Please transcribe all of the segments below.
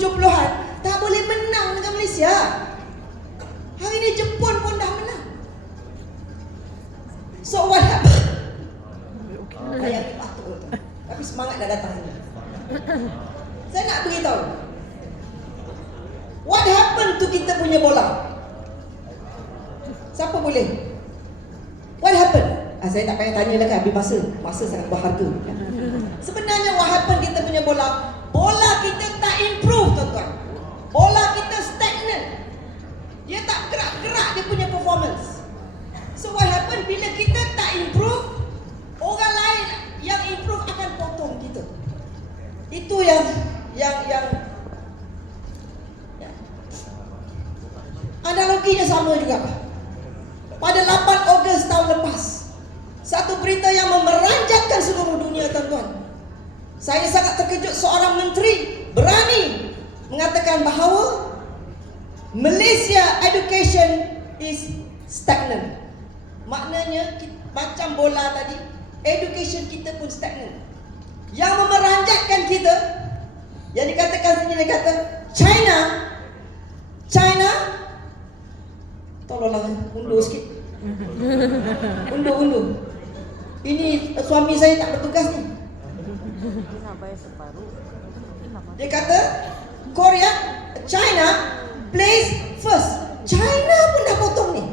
70-an tak boleh menang dengan Malaysia. Hari ini Jepun pun dah menang. So what happened? Ayat patut. Tapi semangat dah datang sini. Saya nak beritahu, what happened to kita punya bola? Siapa boleh? What happened? Saya tak payah tanya lah kan, habis masa sangat berharga. Sebenarnya what happened kita punya bola? Bola kita tak improve, tuan-tuan. Bola kita stagnant. Dia tak gerak-gerak dia punya performance. So what happened? Bila kita tak improve, orang lain yang improve akan potong kita. Itu yang analoginya sama juga. Pada 8 Ogos tahun lepas, satu berita yang memeranjatkan seluruh dunia, tuan-tuan. Saya sangat terkejut, seorang menteri berani mengatakan bahawa Malaysia education is stagnant. Maknanya macam bola tadi, education kita pun stagnant. Yang memeranjatkan kita, yang dikatakan sini, dia kata China, tolonglah undur sikit. Undur. Ini suami saya tak bertugas ni. Dia kata China place first. China pun dah potong ni.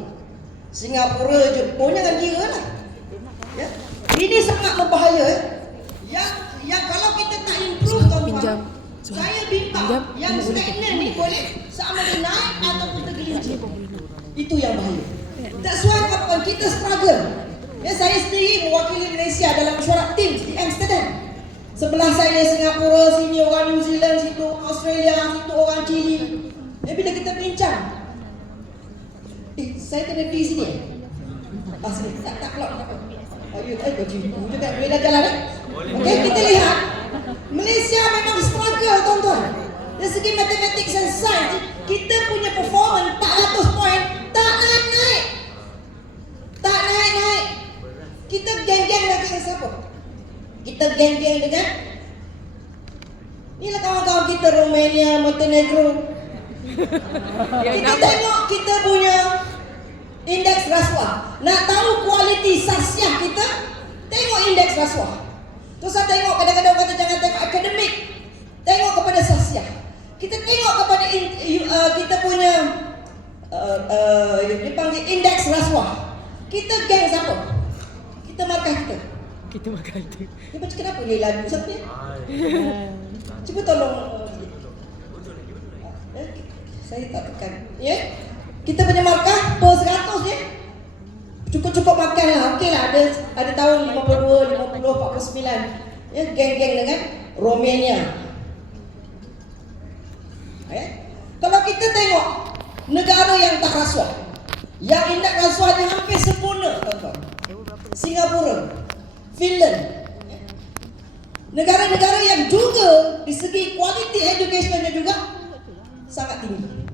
Singapura, Jepun jangan kira lah. Ya? Ini sangat berbahaya. Yang kalau kita tak improve, tuan-tuan, saya bimbang yang stagnan ni boleh sama ada naik ataupun tergelincir. Itu yang bahaya. That's why kawan kita struggle. Ya, saya sendiri mewakili Malaysia dalam mesyuarat tim di Amsterdam. Sebelah saya Singapura, sini orang New Zealand, situ Australia, situ orang Chile. Bila kita bincang, saya kena pergi sini. Sini, tak keluar. Boleh dah jalan. Okey, kita lihat Malaysia memang struggle, tuan-tuan. Dari segi matematik dan sains, kita punya performance 400 poin tak naik. Kita geng-geng dengan siapa? Kita geng-geng dengan inilah kawan-kawan kita, Romania, Montenegro. Kita tengok kita punya indeks rasuah. Nak tahu kualiti sasiah kita, tengok indeks rasuah. Terus saya tengok kadang-kadang kata jangan tengok akademik, tengok kepada sasiah. Kita tengok kepada kita punya dipanggil indeks rasuah. Kita geng siapa? Kita markah kita. Dia macam kenapa dia lagu siapa ni? Cuba tolong. Saya tak tekan. Ya? Kita punya markah per 100 ya. Cukup makan lah. Okey lah, ada tahun 52, 50, 49. Ya, geng-geng dengan Romania. Ya? Kalau kita tengok negara yang tak rasuah, yang indeks rasuahnya hampir sempurna, tuan-tuan. Singapura, Finland. Negara-negara yang juga di segi quality educationnya juga sangat tinggi.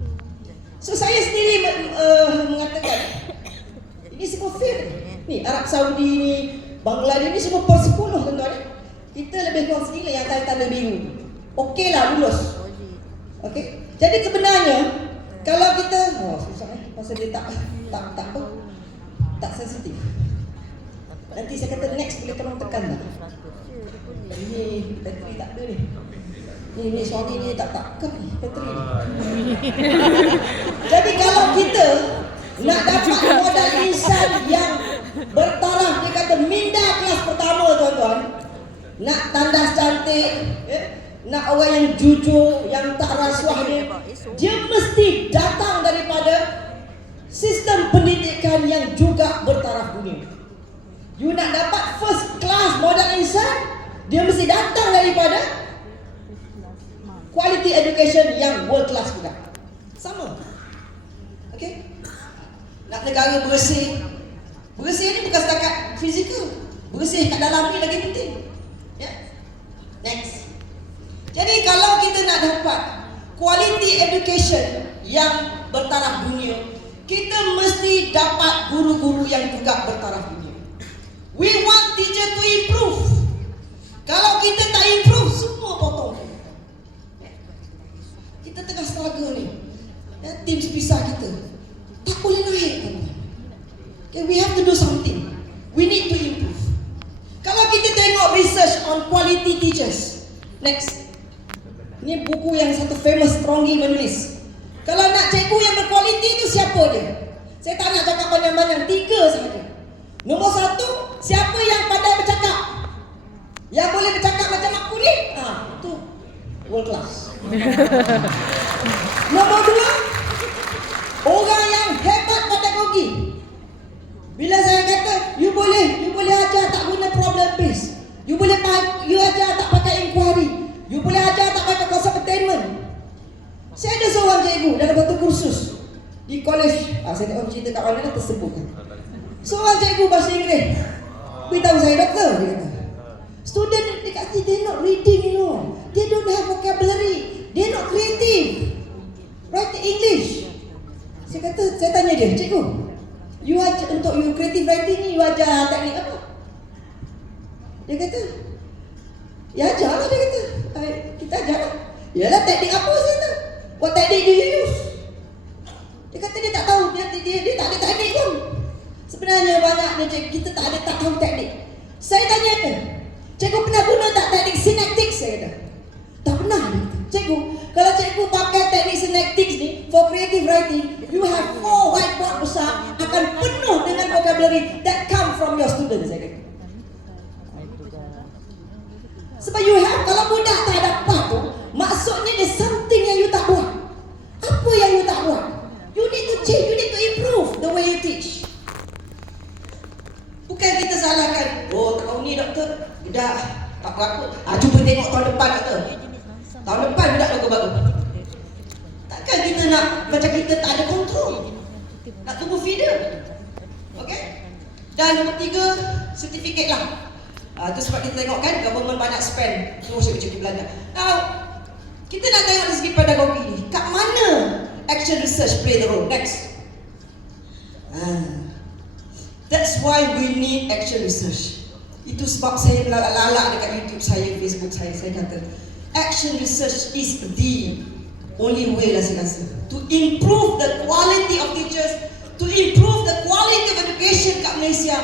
So saya sendiri mengatakan ini semua fair. Ni Arab Saudi ni, Bangladesh ni semua per 10, tuan-tuan. Kita lebih kurang segini yang tanda biru. Okeylah lulus. Okey. Jadi sebenarnya kalau kita susah pasal dia tak sensitif. Nanti saya kata next boleh tolong tekan tak? Ini bateri tak ada ni. Ni Sony ni tak ke ni bateri ni. Jadi kalau kita nak dapat modal insan yang bertaraf, dia kata minda kelas pertama, tuan-tuan, nak tandas cantik, nak orang yang jujur, yang tak rasuah dia mesti datang daripada sistem pendidikan yang juga bertaraf dunia. You nak dapat first class modal insan, dia mesti datang daripada quality education yang world class juga. Sama. Okey? Nak negara bersih. Bersih ni bukan setakat fizikal. Bersih kat dalam ni lagi penting. Ya. Next. Jadi kalau kita nak dapat quality education yang bertaraf dunia, kita mesti dapat guru-guru yang juga bertaraf dunia. We want teacher to improve. Kalau kita tak improve, semua potong. kita tengah struggle ni. Tim sepisah kita tak boleh naik, tuan-tuan. Okay, we have to do something. We need to improve. Kalau kita tengok research on quality teachers, next. Ni buku yang satu famous Stronggi menulis. Kalau nak cikgu yang berkualiti itu siapa dia? Saya tak nak cakap banyak-banyak, 3 sahaja. Nombor 1, siapa yang pandai bercakap? Yang boleh bercakap macam aku ni? Itu world class. Nombor 2, orang yang hebat pedagogi. Bila saya kata, you boleh ajar tak guna problem base. You ajar tak pakai inquiry. You boleh ajar tak pakai konsep attainment. Saya ada seorang cikgu dalam satu kursus di college. Saya tak cerita kat mana dah tersebut kan. Seorang cikgu bahasa Inggeris beritahu saya, doktor, dia kata, student dekat sini, they not reading, you know. They don't have vocabulary. They not creative. Write English. Saya tanya dia, cikgu, you ajar untuk you creative writing ni, you ajar teknik apa? Dia kata, ya ajar lah, dia kata. Kita ajar lah. Yalah, teknik apa? Saya kata, what teknik do you use? Dia kata dia tak tahu, dia tak ada teknik pun. Sebenarnya banyaknya kita tak tahu teknik. Saya tanya dia, cikgu pernah guna tak teknik synaptics? Saya kata, tak pernah. Dia kata, cikgu, kalau cikgu pakai teknik synaptics ni for creative writing, you have 4 whiteboard besar akan penuh dengan vocabulary that come from your students. Saya kata, sebab you have, kalau budak tak dapat tu, maksudnya there's something yang you tak buat. Apa yang you tak buat? You need to change, you need to improve the way you teach. Bukan kita salahkan, tahun ni doktor, budak tak berapa. Cuba tengok tahun depan doktor. Tahun depan budak bagus-bagus. Takkan kita nak, macam kita tak ada kontrol. Nak tunggu feeder. Okay? Dan nombor 3, sertifikat lah. Itu sebab kita tengok kan, government banyak spend terus cikgu Belanda. Now, kita nak tengok dari segi pedagogi ni, kat mana action research play the role? Next. That's why we need action research. Itu sebab saya lalak dekat YouTube saya, Facebook saya kata, action research is the only way lah saya rasa to improve the quality of teachers, to improve the quality of education kat Malaysia.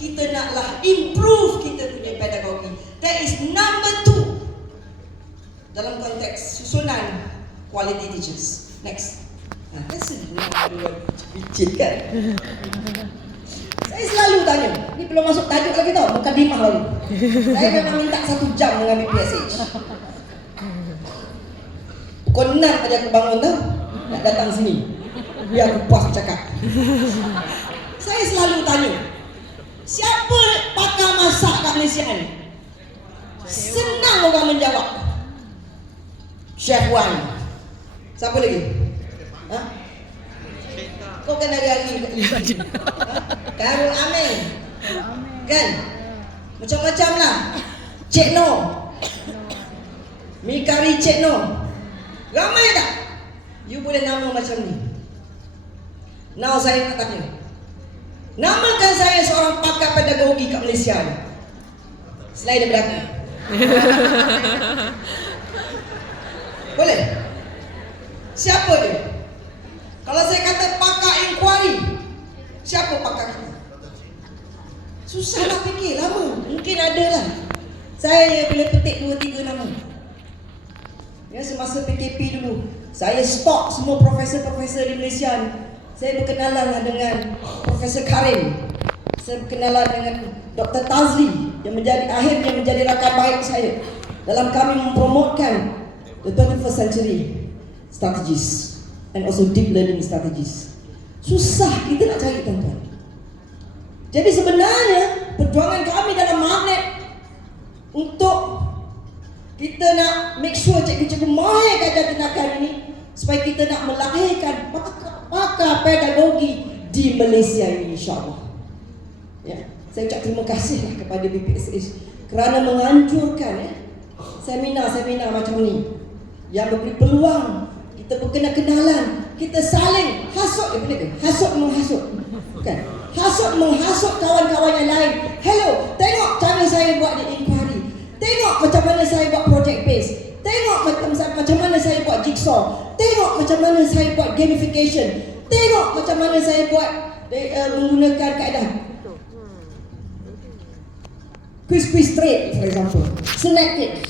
Kita naklah improve kita punya pedagogi. That is number 2 dalam konteks susunan quality teachers. Next. That's bicit kan. Saya selalu tanya, ni belum masuk tajuk lagi tau, mukadimah lagi. Saya memang minta 1 jam mengambil PSH. Pukul 6 tadi aku bangun tau, nak datang sini, biar aku puas bercakap. Saya selalu tanya, siapa pakar masak kat Malaysia ni? Senang orang menjawab. Chef Wan. Siapa lagi? Kau kan hari-hari Karul Amin. Kan? Macam-macam lah. Cik No. Mikari Cik No. Ramai tak? You boleh nama macam ni. Now saya nak tanya, namakan saya seorang pakar pedagogi kat Malaysia ni, selain daripada aku. Boleh? Siapa dia? Kalau saya kata pakar inquiry, siapa pakar kita? Susah nak fikir, lama. Mungkin ada lah. Saya boleh petik 2-3 nama. Ya, semasa PKP dulu, saya stalk semua profesor-profesor di Malaysia ni. Saya berkenalan lah dengan Profesor Karim. Saya berkenalan dengan Dr. Tazli yang akhirnya menjadi rakan baik saya dalam kami mempromotkan the 21st century strategies and also deep learning strategies. Susah kita nak cari, tuan-tuan. Jadi sebenarnya perjuangan kami dalam magnet untuk kita nak make sure cikgu-cikgu mahir kajian tindakan ini supaya kita nak melahirkan pakar pedagogi di Malaysia ini, insyaAllah. Ya, saya ucap terima kasih kepada BPSH kerana menganjurkan seminar-seminar macam ni yang memberi peluang kita berkenal-kenalan, kita saling hasut, hasut menghasut, bukan? Hasut menghasut kawan-kawan yang lain. Hello, tengok cara saya buat di inquiry. Tengok macam mana saya buat project base. Tengok macam mana saya buat jigsaw. macam mana saya buat gamification. Tengok macam mana saya buat menggunakan kaedah quiz straight, for example, selected.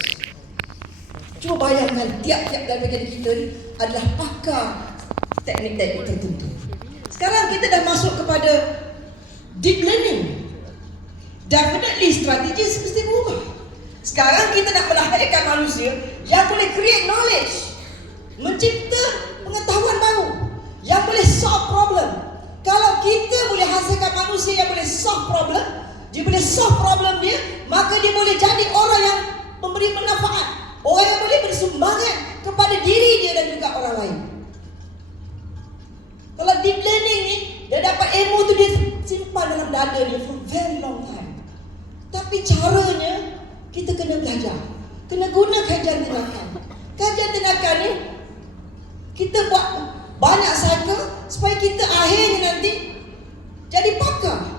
Cuba bayangkan tiap-tiap dalam bagian kita ni adalah pakar teknik-teknik tertentu. Sekarang kita dah masuk kepada deep learning. Definitely strategi mesti berubah. Sekarang kita nak melahirkan manusia yang boleh create knowledge, mencipta pengetahuan baru, yang boleh solve problem. Kalau kita boleh hasilkan manusia yang boleh solve problem, dia boleh solve problem dia, maka dia boleh jadi orang yang memberi manfaat, orang yang boleh bersumbangan kepada diri dia dan juga orang lain. Kalau deep learning ni, dia dapat ilmu tu dia simpan dalam dada dia for very long time. Tapi caranya kita kena belajar, kena guna kajian tindakan. Kajian tindakan ni kita buat banyak cycle supaya kita akhirnya nanti jadi pakar.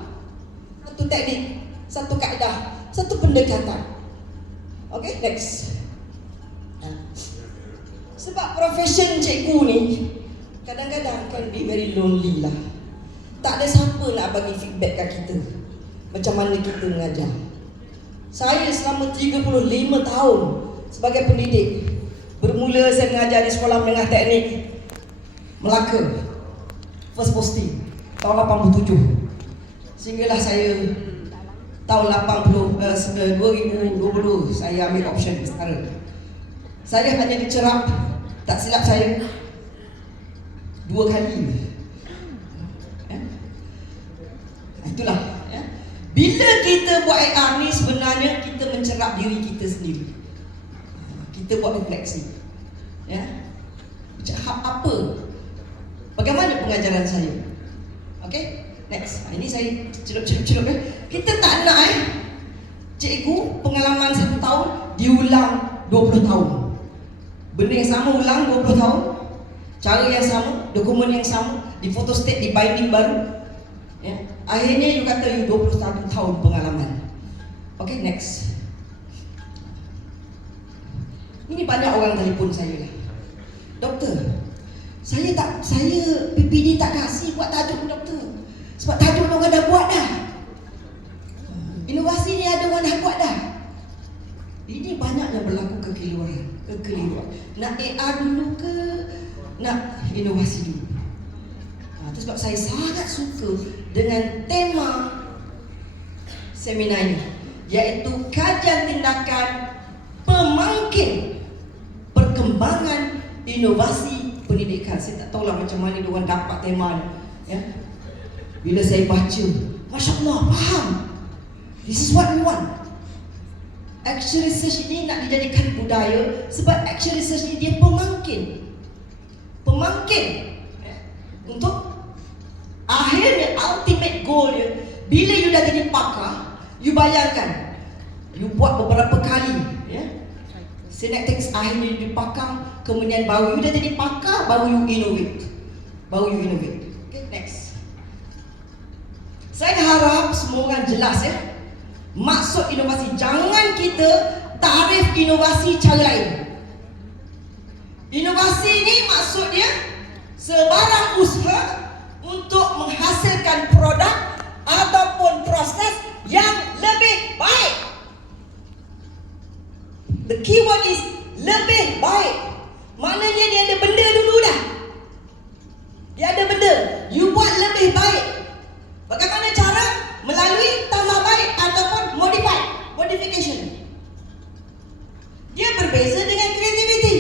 Satu teknik, satu kaedah, satu pendekatan. Okay, next. Sebab profession cikgu ni kadang-kadang can be very lonely lah. Tak ada siapa nak bagi feedback kat kita macam mana kita mengajar. Saya selama 35 tahun sebagai pendidik, bermula saya mengajar di Sekolah Menengah Teknik Melaka, first posting tahun 87, sehinggalah saya tahun 2020 saya ambil option setara. Saya hanya dicerap, tak silap saya, 2 kali. Itulah. Bila kita buat AR ni sebenarnya kita mencerap diri kita sendiri. Kita buat refleksi. Apa? Bagaimana pengajaran saya? Okay, next. Ini saya celup. Kita tak nak cikgu pengalaman 1 tahun diulang 20 tahun. Benda yang sama ulang 20 tahun. Cara yang sama, dokumen yang sama, di photostat, di binding baru. Akhirnya you kata you 21 tahun pengalaman. Okay, next. Ini banyak orang telefon saya lah. Doktor, saya PPD tak kasih buat tajuk doktor. Sebab tajuk orang dah buat dah. Inovasi ni ada orang dah buat dah. Ini banyak yang berlaku kekeliruan. Nak AR dulu ke nak inovasi dulu? Itu sebab saya sangat suka dengan tema seminar ini, iaitu kajian tindakan pemangkin perkembangan inovasi pendidikan. Saya tak tahulah macam mana diorang dapat tema ni. Bila saya baca, Masya Allah, faham. This is what we want. Action research ini nak dijadikan budaya sebab action research ini dia pemangkin untuk akhirnya ultimate goal dia. Bila you dah jadi pakar, you bayangkan you buat beberapa kali synaptics, akhirnya you pakar, kemudian baru you dah jadi pakar, baru you innovate. Okay, next. Saya harap semua orang jelas maksud inovasi. Jangan kita tarif inovasi cara lain. Inovasi ni maksud dia sebarang usaha untuk menghasilkan produk ataupun proses yang lebih baik. The keyword is lebih baik. Maknanya dia ada benda dulu dah. Dia ada benda, you buat lebih baik. Bagaimana cara? Melalui tambah baik ataupun modification. Dia berbeza dengan creativity.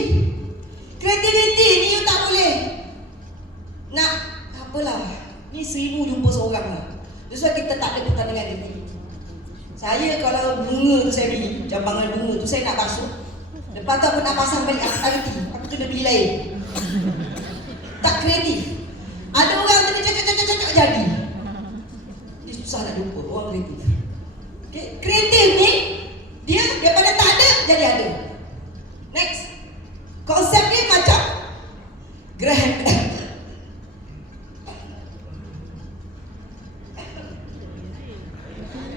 Creativity ni you tak boleh nak apalah, ni 1000 jumpa seorang lah. Sebab kita tak ada pertandingan kreativiti. Saya kalau bunga tu saya beli, jambangan bunga tu saya nak basuh, lepas tu aku nak pasang balik IT, aku kena beli lain. Tak kreatif. Ada orang kena cocok jadi. Dia susah nak jumpa orang kreatif. Okay? Kreatif ni dia daripada tak ada jadi ada. Next. Konsep ni macam Graham Bell.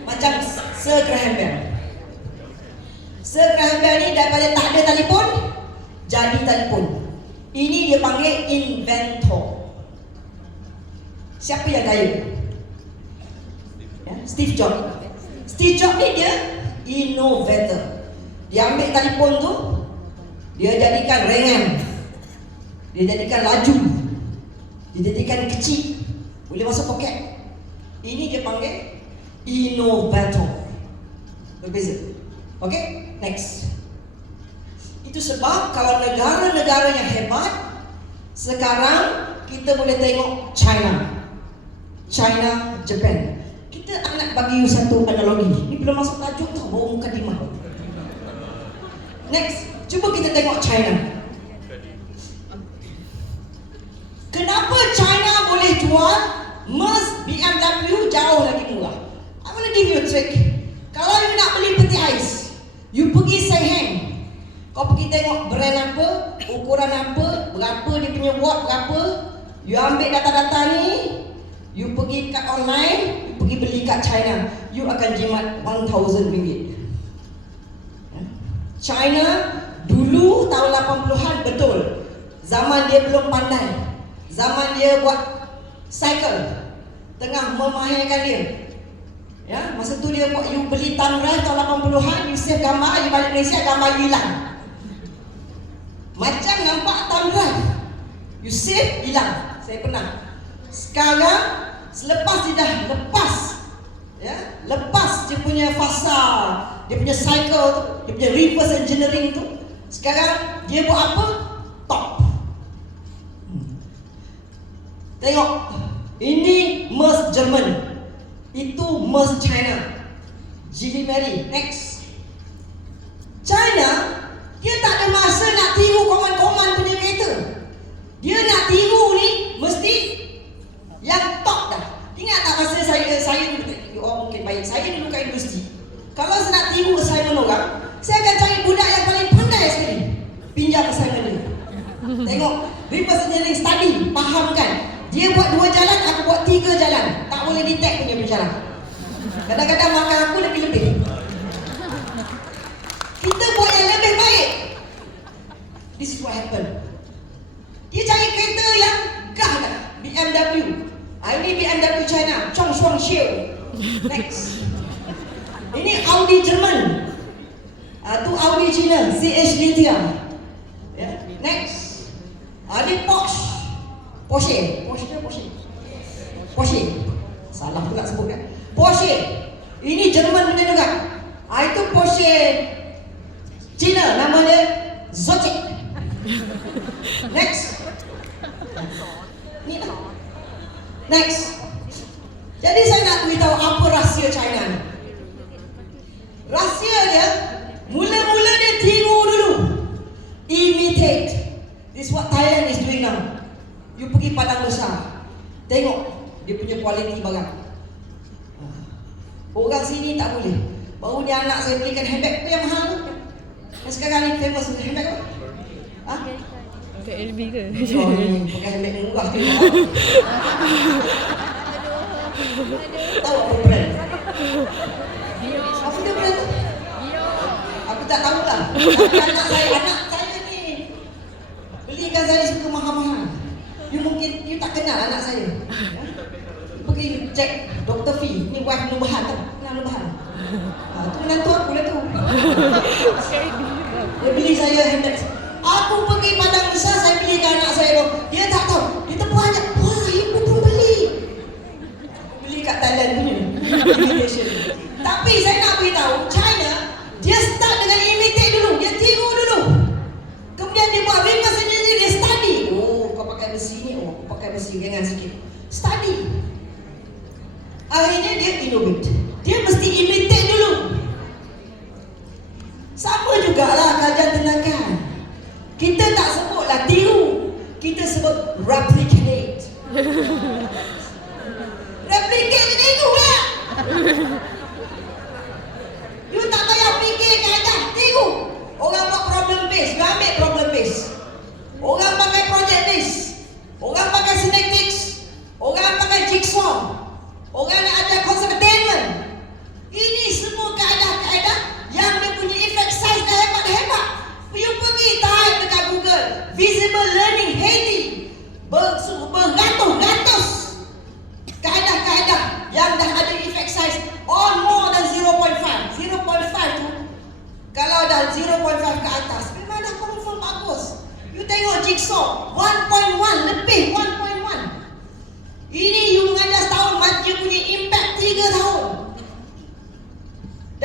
Macam Sir Graham Bell. Sir Graham Bell ni daripada tak ada telefon jadi telefon. Ini dia panggil inventor. Siapa yang kaya? Ya, Steve Jobs. Steve Jobs ni dia innovator. Dia ambil telefon tu, dia jadikan ringan, dia jadikan laju, dia jadikan kecil, boleh masuk poket. Ini dia panggil innovator. Berbeza. Okay, next. Itu sebab kalau negara-negara yang hebat, sekarang kita boleh tengok China, Japan. Kita nak bagi satu analogi. Ini belum masuk tajuk tau, baru muka dimah. Next, cuba kita tengok China. Kenapa China boleh jual Merc BMW jauh lagi murah? I want to give you a trick. Kalau you nak beli peti ais, you pergi Seihan. Kau pergi tengok brand apa, ukuran apa, berapa dia punya watt berapa. You ambil data-data ni, you pergi kat online, you pergi beli kat China, you akan jimat RM1,000. China dulu tahun 80-an betul. Zaman dia belum pandai. Zaman dia buat cycle, tengah memahirkan dia. Ya, masa tu dia buat, you beli thumb drive tahun 80-an, you save gambar, you balik Malaysia, gambar you hilang. Macam nampak thumb drive, you save, hilang. Saya pernah. Sekarang, selepas dia dah lepas, ya, lepas dia punya fasa, dia punya cycle tu, dia punya reverse engineering tu, sekarang dia buat apa? Top. Tengok, ini Merc Jerman, itu Merc China. Geely Mary. Next. China, dia tak ada masa nak tiru koman-koman punya kereta. Dia nak tiru ni mesti yang top dah. Ingat tak masa saya dulu, mungkin baik, saya dulu kat industri. Kalau saya nak tiru assignment orang, saya akan cari budak yang paling pandai sekali, pinjam assignment dia. Tengok, reverse engineering study, fahamkan. Dia buat 2 jalan, aku buat 3 jalan. Tak boleh detect punya bicara. Kadang-kadang makan aku lebih-lebih. Kita buat yang lebih baik. This is what happen. Dia cari kereta yang gah dah, BMW. Ini BMW China, Chongshuang Xiu. Next. Ini Audi Jerman. Tu Audi China, CH Lithium. Ya. Next. Ini Porsche. Salah pula sebut kan. Porsche. Ini Jerman punya juga. Itu Porsche China, namanya Zotic. Next. Ni lah. Next. Jadi saya nak beritahu apa rahsia China ni. Rahsia dia, mula-mula dia tiru dulu, imitate. This is what Thailand is doing now. You pergi padang besar, tengok dia punya kualiti barang. Orang sini tak boleh. Baru ni anak saya belikan handbag tu yang mahal tu. Yang sekarang ni famous handbag apa? Ha? Pakai LV ke? Oh ni, pakai handbag murah tu. Tahu apa brand? Apa dia brand tu? Aku tak tahu lah. Anak saya ni belikan saya suka mahal-mahal. You tak kenal anak saya. Ya? Pergi cek Dr. Fee. Ni wife Nubahan tau. Kenal Nubahan? Tu menantu aku lah tu. Dia beli saya handbag. Aku pergi padang besar, saya belikan anak saya tu. Dia tak tahu. Dia terpuas ajak. Wah, ibu pun beli. Aku beli kat Thailand punya. Imitation. Tapi saya nak beritahu, China, dia start dengan imitate dulu. Dia tiru dulu. Kemudian dia buat reverse engineering, dia study. Oh, kau pakai besi ni. Oh, kau pakai besi ringan sikit. Study. Akhirnya dia innovate. Dia mesti imitate dulu. Sama jugalah kajian tindakan. Kita tak sebutlah tiru, kita sebut replicate. Replicate je tiru lah. You tak payah fikir kaedah, tiru. Orang buat problem base, you ambil problem base. Orang pakai project base. Orang pakai syntax. Orang pakai jigsaw. Orang nak ajar konsep attainment. Ini semua kaedah-kaedah yang dia punya effect size dah hebat-hebat. You pergi type dekat Google, visible learning esok 1.1 lebih 1.1. Ini you mengajar setahun, maju punya impact 3 tahun.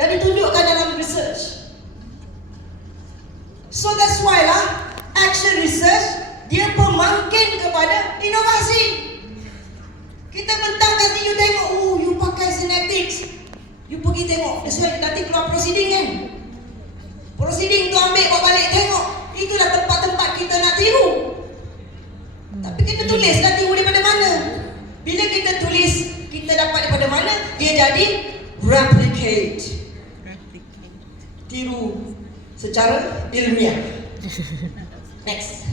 Dan ditunjukkan dalam research. So that's why lah, action research dia pemangkin kepada inovasi. Kita mentang nanti you tengok, you pakai Synaptics, you pergi tengok, nanti keluar proceeding kan. Proceeding tu ambil bawa balik tengok, itulah tempat-tempat kita nak tiru. Tapi kita tulis nak tiru daripada mana? Bila kita tulis, kita dapat daripada mana? Dia jadi replicate. Tiru secara ilmiah. Next.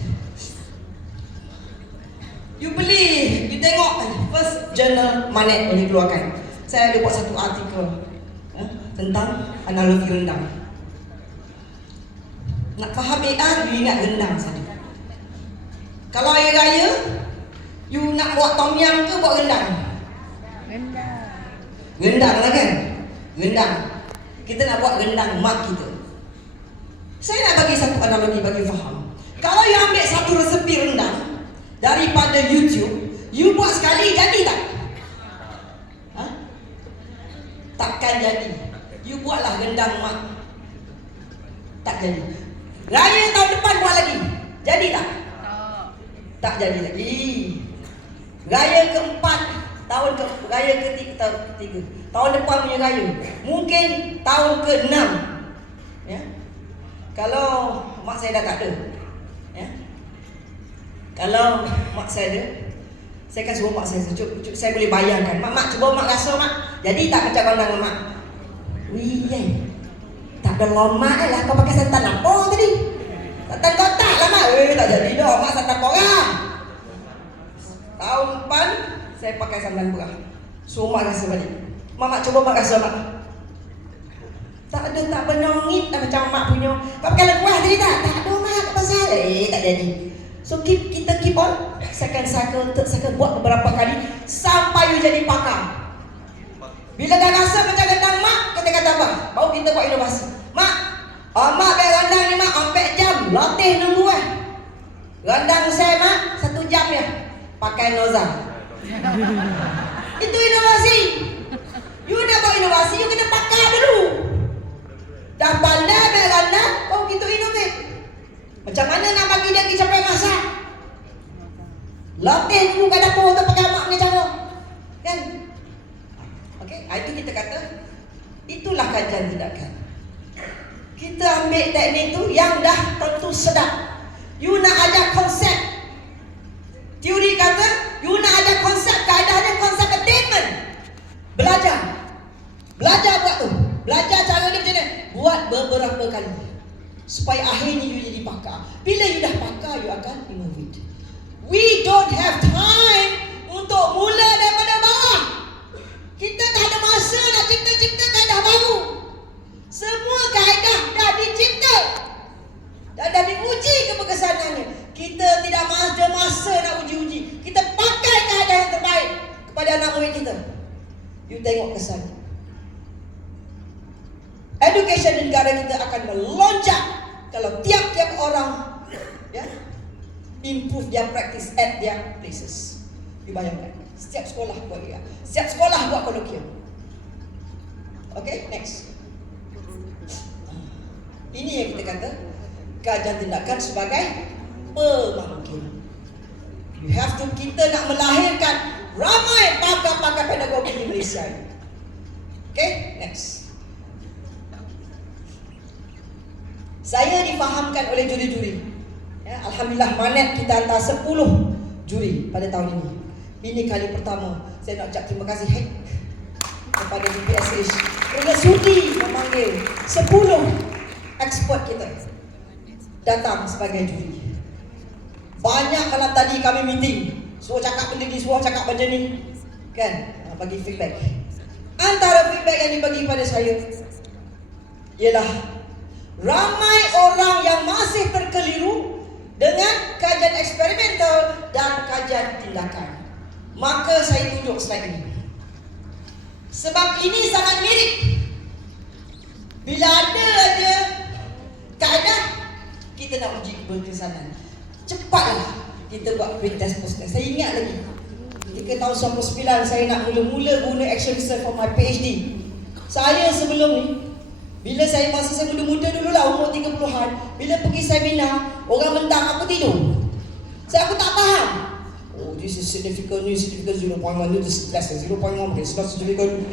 You beli, you tengok first journal Manet yang dikeluarkan. Saya ada buat satu artikel tentang analogi rendang. Nak faham AI, you ingat rendang saja. Kalau air raya, you nak buat tom yum ke buat rendang? Rendang lah kan? Rendang. Kita nak buat rendang mak kita. Saya nak bagi satu analogi bagi faham. Kalau you ambil satu resepi rendang daripada YouTube, you buat sekali jadi tak? Takkan jadi. You buatlah rendang mak, tak jadi. Raya tahun depan buat lagi, jadi tak? Tak jadi lagi. Raya keempat, raya ketiga, tahun depan punya raya, mungkin tahun ke-6. Ya. Kalau mak saya dah tak ada, ya. Kalau mak saya ada, saya akan suruh mak saya, saya boleh bayangkan. Mak cuba mak rasa mak, jadi tak macam pandang mak. Wih, tak ada lomak lah, kau pakai santan apa tadi? Santan kotak lah mak. Tak jadi dah, mak santan korang. Tahun depan saya pakai santan perah. So mak rasa balik. Mak cuba mak rasa mak. Tak ada, tak penyongit macam mak punya. Kau pakai lekuah tadi tak? Tak ada mak, tak pasal. Tak jadi. So kita keep on second cycle, third cycle, buat beberapa kali sampai you jadi pakar. Bila dah rasa macam rendang mak, kita kata apa? Baru kita buat inovasi. Mak, mak beli rendang ni mak 4 jam, latih nunggu rendang saya mak 1 jam ya, pakai noza. Itu inovasi. You nak buat inovasi, you kena pakar dulu. Dah pandai beli rendang, baru kita inovate. Macam mana nak bagi dia pergi sampai masak? Latih dulu kat dapur untuk pakai mak punya cara. Kan? Okey, itu kita kata itulah kajian tindakan. Kita ambil teknik tu yang dah tentu sedap. You nak ajar konsep. Teori kata you nak ajar konsep, kaedahnya konsep attainment. Belajar. Belajar buat tu. Belajar cara dia macam mana? Buat beberapa kali. Supaya akhirnya you jadi pakar. Bila you dah pakar, you akan innovate. We don't have time untuk mula daripada bawah. Kita tak ada masa nak cipta-cipta kaedah baru. Semua kaedah dah dicipta dan dah diuji keberkesanannya. Kita tidak ada masa nak uji-uji. Kita pakai kaedah yang terbaik kepada anak murid kita. You tengok kesan. Education di negara kita akan melonjak kalau tiap-tiap orang improve their practice at their places. You bayangkan, setiap sekolah buat dia, setiap sekolah buat kolokium. Okay, next. Ini yang kita kata kajian tindakan sebagai pemangkin. You have to, kita nak melahirkan ramai pakar-pakar pedagogi di Malaysia. Okay, next. Saya difahamkan oleh juri-juri. Ya, Alhamdulillah Manet kita hantar 10 juri pada tahun ini. Ini kali pertama saya nak ucap terima kasih kepada BPSH kerana sudi memanggil 10 expert kita datang sebagai juri. Banyak kalau tadi kami meeting, suruh cakap benda ni, suruh cakap macam ni, kan? Bagi feedback. Antara feedback yang dibagi pada saya ialah ramai orang yang masih terkeliru dengan kajian eksperimental dan kajian tindakan. Maka saya tunjuk slide ini. Sebab ini sangat mirip. Bila ada kaedah, kita nak uji keberkesanan. cepatlah kita buat pretest post test. Saya ingat lagi ketika tahun 99 saya nak mula-mula guna action research for my PhD. Saya sebelum ni, bila saya masa saya muda-muda dulu lah, umur 30-an, bila pergi seminar, orang bentang aku tidur. Aku tak faham. Oh, this is significant, significant 0.1, this is less than 0.1, this is not significant.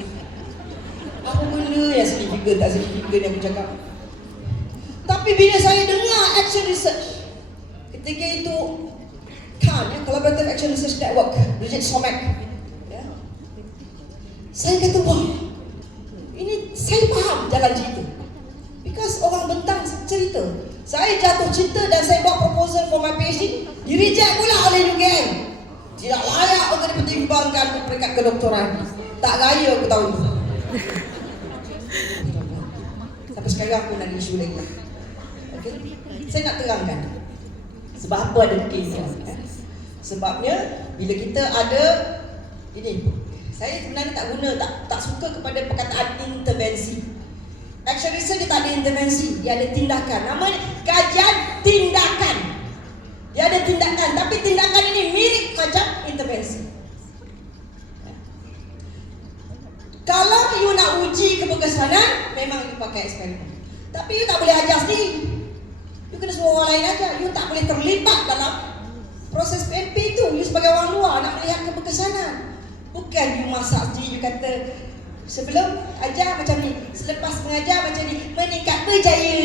Apa benda yang significant, tak significant yang aku cakap. Tapi bila saya dengar action research, ketika itu CAN, Collaborative Action Research Network, Bridget Somek, ya, saya kata, wah, ini saya faham jalan cerita. Because orang bentang cerita. Saya jatuh cinta dan saya buat proposal for my PhD, di-reject pula oleh UKM. Tidak layak untuk dipertimbangkan untuk peringkat kedoktoran. Tak gaya aku tahu. Sampai sekarang aku nak isu lagi. Okay? Saya nak terangkan sebab apa ada kes ni. Sebabnya bila kita ada ini, saya sebenarnya tak suka kepada perkataan intervensi. Action research dia tak ada intervensi, dia ada tindakan. Namanya kajian tindakan. Dia ada tindakan, tapi tindakan ini mirip macam intervensi. Kalau you nak uji keberkesanan, memang you pakai eksperimen. Tapi you tak boleh ajar sendiri. You kena suruh orang lain ajar. You tak boleh terlibat dalam proses PMP itu. You sebagai orang luar nak melihat keberkesanan. Bukan you masak sendiri, you kata sebelum ajar macam ni, selepas mengajar macam ni, meningkat berjaya.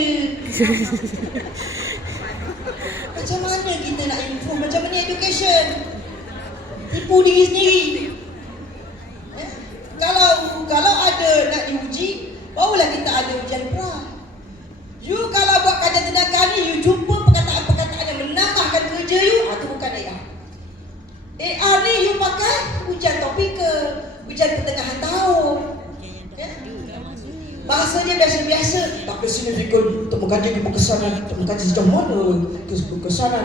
Macam mana kita nak improve? Macam mana education? Tipu diri sendiri. Kalau ada nak diuji, barulah kita ada ujian pra. You kalau buat kajian tindakan ni, you jumpa perkataan-perkataan yang menambahkan kerja you, itu bukan AR. AR ni you pakai ujian topikal, ujian pertengahan tahun. Ya? Bahasa dia biasa-biasa, tak signifikan untuk mengkaji keberkesanan, untuk mengkaji sejauh mana keberkesanan.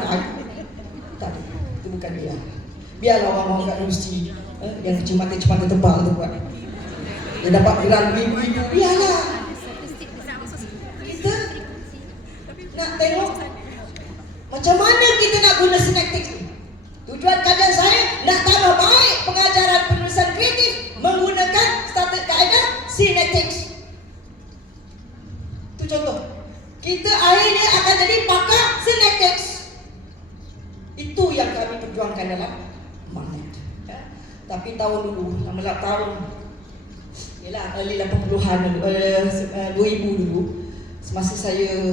Tak, itu bukan dia. Biarlah orang-orang kat universiti yang cemata-cemata tebal tu buat. Dia dapat gelar ribu-ribu, biarlah. Kita nak tengok macam mana kita nak guna sinektik ni. Tujuan kajian saya nak tambah baik pengajaran penulisan kreatif menggunakan standard kaedah sinektik. Itu contoh. Kita akhirnya akan jadi pakar sinektik. Itu yang kami perjuangkan dalam magnet. Ya. Tapi tahun dulu, tahun ialah early 80-an, 2000 dulu, semasa saya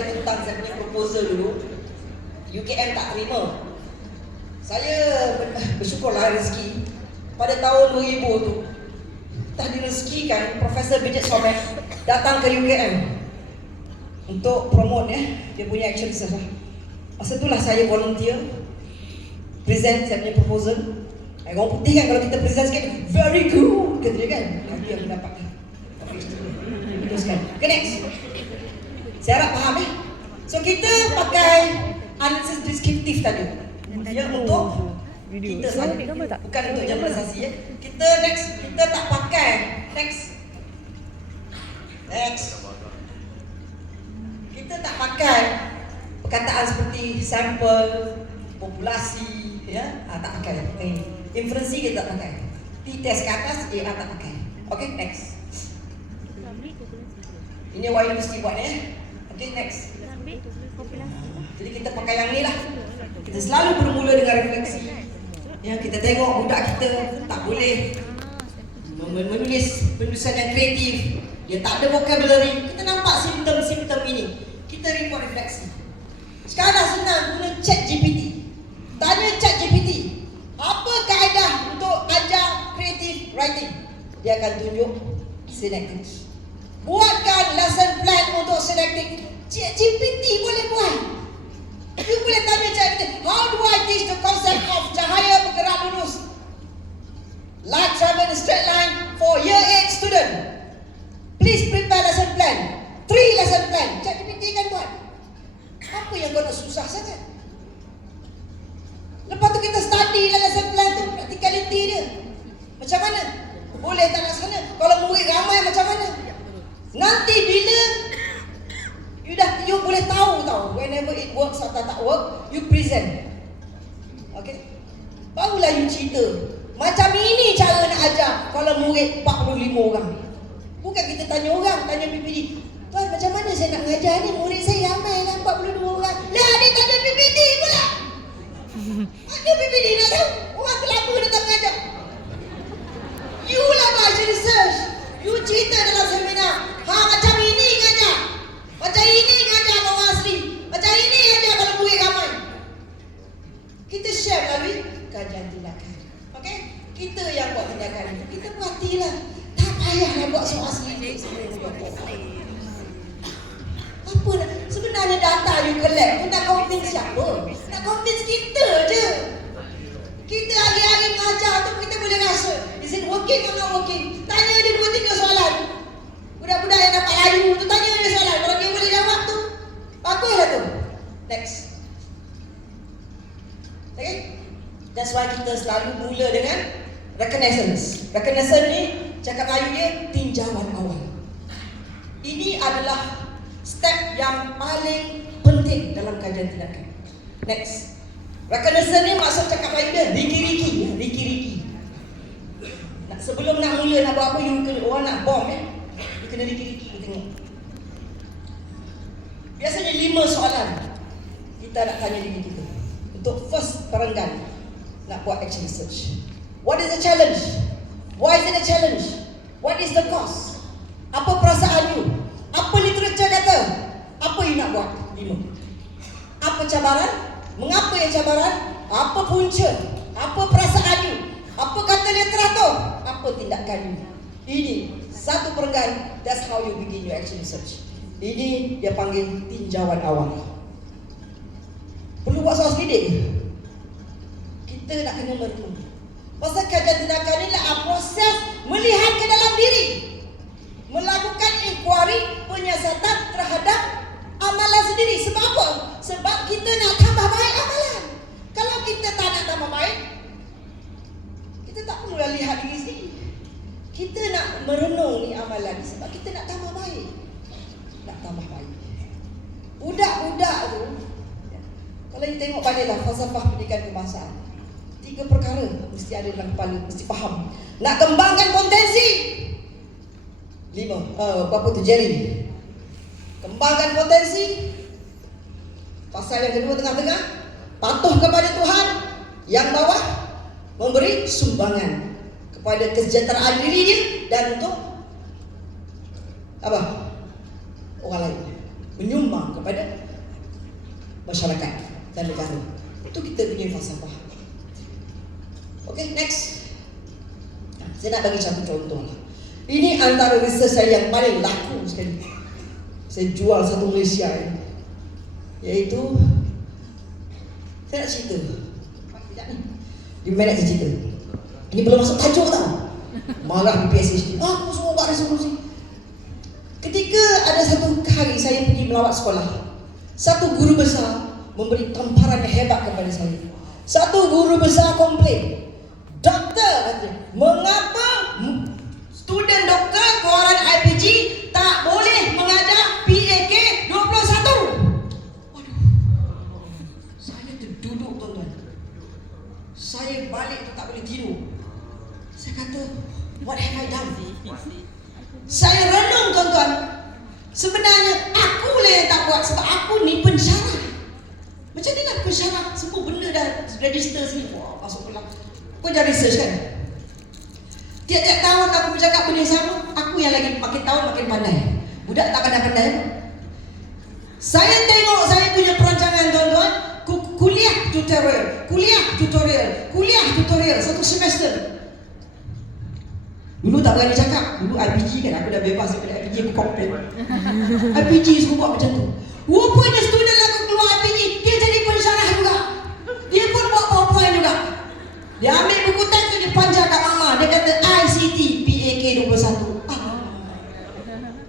tentang saya punya proposal dulu, UKM tak terima. Saya bersyukurlah rezeki pada tahun 2000 tu telah direzekikan Profesor Bridget Somek datang ke UKM untuk promote dia punya action research lah. Masa itulah saya volunteer present saya punya proposal. Orang putih kan kalau kita present sikit, very good kata dia kan. Itu yang dapat. Teruskan. Okay, next. Saya harap faham So kita pakai analisis deskriptif tadi. Ya, untuk kita saja. Bukan untuk generalisasi ya. Kita next, kita tak pakai. Next. Kita tak pakai perkataan seperti sampel, populasi, ya, tak pakai. Inferensi kita tak pakai. T-test ke atas, AR tak pakai. Okay, next. Ini YU mesti buat Okay, next. Jadi kita pakai yang ni lah. Kita selalu bermula dengan refleksi. Ya, kita tengok budak kita tak boleh menulis penulisan yang kreatif. Dia tak ada vocabulary. Kita nampak simptom-simptom ini. Kita report refleksi. Sekarang senang guna ChatGPT. Tanya ChatGPT, apa kaedah untuk ajar creative writing? Dia akan tunjuk synectic. Buatkan lesson plan untuk synectic. ChatGPT boleh buat. You boleh tanya ChatGPT, how do I teach the concept of cahaya bergerak lurus? Light travel in a straight line for year 8 student. Please prepare lesson plan. 3 lesson plan. ChatGPT kan buat. Apa yang kau nak susah saja? Lepas tu kita study lah lesson plan tu, practicality dia. Macam mana? Boleh tak laksana? Kalau murid Nanti bila you boleh tahu whenever it works atau tak work, you present. Okay? Barulah you cerita. Macam ini cara nak ajar kalau murid 45 orang. Bukan kita tanya orang, tanya PPD. Tuan, macam mana saya nak mengajar ni? Murid saya ramai lah, 42 orang. Lah, dia tanya PPD pula. Ada PPD nak tahu? Orang kelapa datang mengajar. You lah baca research. You cerita dalam seminar. Macam ini ngajar. Macam ini ngajar orang asli. Macam ini ngajar kalau murid ramai. Kita share melalui kajian tindakan. Okay? Kita yang buat tindakan itu. Kita buatilah. Tak payahlah buat soal sendiri. Apa nak? Sebenarnya data you collect tu nak convince siapa? Nak convince kita je. Kita hari-hari mengajar tu kita boleh rasa is it working or not working? Tanya dia 2-3 soalan. Budak-budak yang dapat layu tu tanya dia soalan. Kalau dia boleh jawab tu, baguslah tu. Next. Okay? That's why kita selalu mula dengan reconnaissance. Reconnaissance ni cakap Melayu dia tinjauan awal. Ini adalah step yang paling penting dalam kajian tindakan. Next. Reconnaissance ni maksud cakap Melayu dia riki-riki. Sebelum nak mula nak buat apa, you kena, orang nak bom you kena riki-riki, you tengok. Biasanya 5 soalan kita nak tanya diri kita untuk first perenggan nak buat action research. What is the challenge? Why is it a challenge? What is the cause? Apa perasaan you? Apa literature kata? Apa you nak buat? 5. Apa cabaran? Mengapa yang cabaran? Apa punca? Apa perasaan you? Apa kata literatur? Apa tindakan you? Ini satu perenggan. That's how you begin your action research. Ini dia panggil tinjauan awal. Perlu buat soal sedikit. Kita nak kena merenung. Pasal kajian tindakan ni adalah proses melihat ke dalam diri, melakukan inquiry, penyiasatan terhadap amalan sendiri. Sebab apa? Sebab kita nak tambah baik amalan. Kalau kita tak nak tambah baik, kita tak perlu lihat diri sendiri. Kita nak merenung ni amalan ni sebab kita nak tambah baik. Nak tambah baik. Budak-budak tu, kalau you tengok baliklah falsafah pendidikan kebangsaan, 3 perkara mesti ada dalam kepala, mesti faham. Nak kembangkan potensi. 5, apa tu Jerry? Kembangkan potensi. Pasal yang kedua tengah-tengah, patuh kepada Tuhan. Yang bawah, memberi sumbangan kepada kesejahteraan diri dia dan untuk apa? Orang lain. Menyumbang kepada masyarakat dan negara. Itu kita punya falsafah. Okay, next. Saya nak bagi satu contoh lah. Ini antara research saya yang paling laku sekali. Saya jual satu Malaysia ini. Iaitu, saya nak cerita. Di minit saya cerita. Ini belum masuk tajuk tau. Marah PSHD. Aku semua buat resolusi. Ketika ada satu hari saya pergi melawat sekolah, satu guru besar memberi tamparan yang hebat kepada saya. Satu guru besar komplain, doktor katanya, mengapa student doktor keluaran IPG tak boleh mengajar PAK 21? Waduh, saya terduduk tuan-tuan. Saya balik tu tak boleh tidur. Saya kata, what have I done? Saya renung tuan-tuan. Sebenarnya akulah yang tak buat sebab aku ni pensyarah. Macam ni lah pensyarah, semua benda dah register sini. Wah, masuk pulang. Kau dah research kan? Tiap-tiap tahun aku bercakap benda yang sama, aku yang lagi makin tahun makin pandai. Budak tak pandai-pandai. Saya tengok saya punya perancangan tuan-tuan, kuliah tutorial satu semester. Dulu tak berani cakap, dulu IPG kan, aku dah bebas daripada IPG, aku komplain. IPG suruh buat macam tu. Rupanya student aku keluar IPG, dia jadi pensyarah juga. Dia pun buat PowerPoint juga. Dia ambil buku teks tu, dia panjang kat mama. Dia kata ICT PAK 21.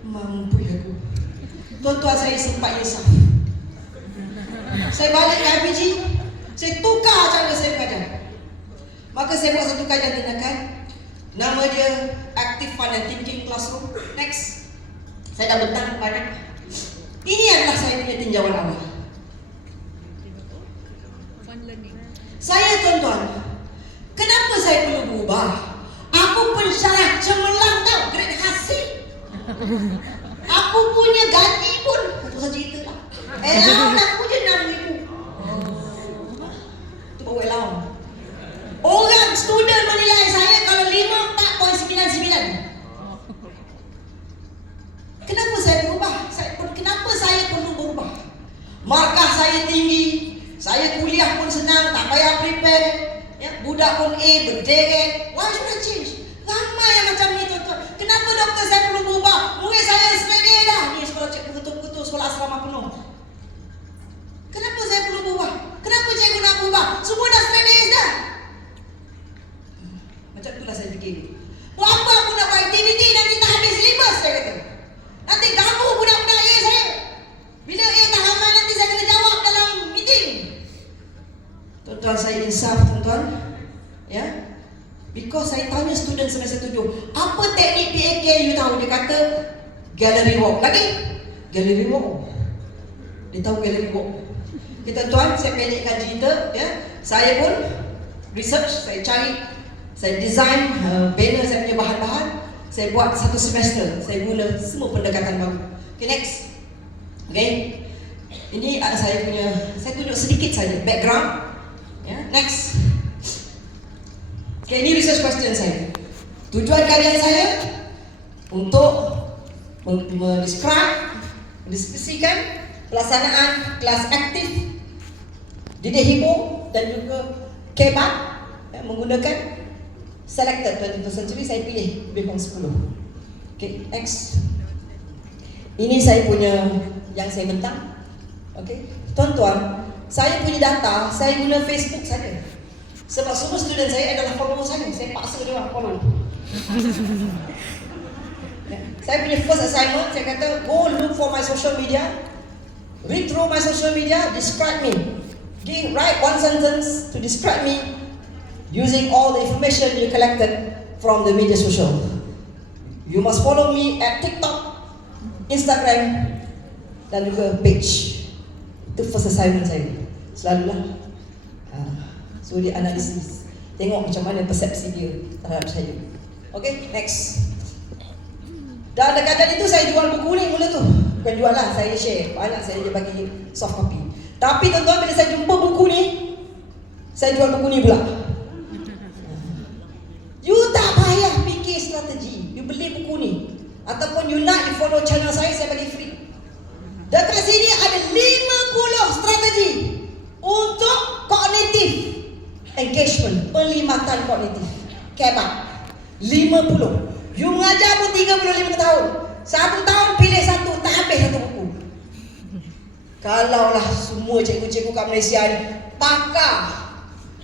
Mampu aku. Tuan-tuan, saya sempat insaf. Saya balik ke IPG, saya tukar cara saya mengajar. Maka saya buat satu kajian tindakan. Nama dia Active Fun and Thinking Classroom. Next. Saya dah bentang banyak. Ini adalah saya punya tinjauan awal. Saya tuan-tuan, kenapa saya perlu berubah? Aku pensyarah cemerlang tau, grade hasil. Aku punya gaji pun satu saja itulah. Allowance aku je 6,000. Itu bawa allowance. Orang student menilai saya kalau 5,4.99. Kenapa saya berubah? Kenapa saya perlu berubah? Markah saya tinggi, saya kuliah pun senang, tak payah prepare. Ya, budak pun A berderet. Why should I change? Ramai yang macam ni tuan-tuan. Kenapa doktor saya perlu berubah? Murid saya straight A dah. Ni sekolah cikgu betul-betul sekolah asrama penuh. Kenapa saya perlu berubah? Kenapa cikgu nak berubah? Semua dah straight A dah. Macam itulah saya fikir. Buat apa aku nak buat aktiviti nanti tak habis syllabus, saya kata. Nanti ganggu budak-budak A saya. Bila A tak ramai nanti saya kena jawab dalam meeting. Tuan-tuan, saya insaf tuan-tuan. Ya. Because saya tanya student semester 7, apa teknik PAK you tahu? Dia kata gallery walk. Lagi? Gallery walk. Dia tahu gallery walk. Okay, tuan-tuan, saya pendekkan cerita. Ya. Saya pun research, saya cari, saya design banner saya punya bahan-bahan. Saya buat satu semester. Saya guna semua pendekatan baru. Okay, next. Okay. Ini ada saya punya, saya tunjuk sedikit saja background. Ya, next. Okay, ini research question saya. Tujuan kalian saya untuk mendeskripsikan pelaksanaan kelas aktif didik hibur dan juga kebat menggunakan selected 21st century. Saya pilih lebih kurang 10. Okay, next. Ini saya punya yang saya bentang. Okay, tuan-tuan, saya punya data, saya guna Facebook saja. Sebab semua student saya adalah follower saya. Saya paksa dia orang follow. Saya punya first assignment, saya kata go look for my social media, read through my social media, describe me. Write one sentence to describe me using all the information you collected from the media social. You must follow me at TikTok, Instagram, dan juga page. Itu first assignment saya. Selalulah. So dia analisis, tengok macam mana persepsi dia terhadap saya. Okay, next. Dan dekat itu saya jual buku ni mula tu. Bukan jual lah, saya share. Banyak saya je bagi soft copy. Tapi tuan-tuan, bila saya jumpa buku ni, saya jual buku ni pula. You tak payah fikir strategi. You beli buku ni. Ataupun you nak, you follow channel saya bagi free. Dekat sini ada 50 strategi untuk kognitif engagement, penglibatan kognitif. Kebat 50. You mengajar pun 35 tahun. 1 tahun pilih satu, tak habis satu buku. Kalaulah semua cikgu-cikgu kat Malaysia ni pakar.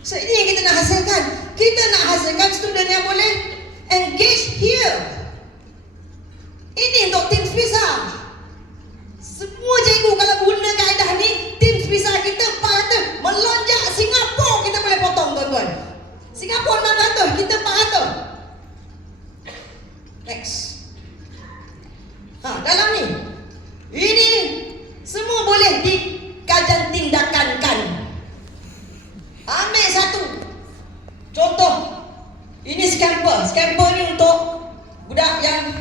So ini yang kita nak hasilkan. Kita nak hasilkan student yang boleh engage here. Ini untuk tim visa. Semua cikgu kalau guna kaedah ni, tim visa kita 400. Melonjak Singapura kita boleh potong tuan-tuan. Singapura 600, kita 400. Next. Dalam ni, ini semua boleh dikajian tindakankan. Ambil satu contoh. Ini scamper. Scamper ni untuk budak yang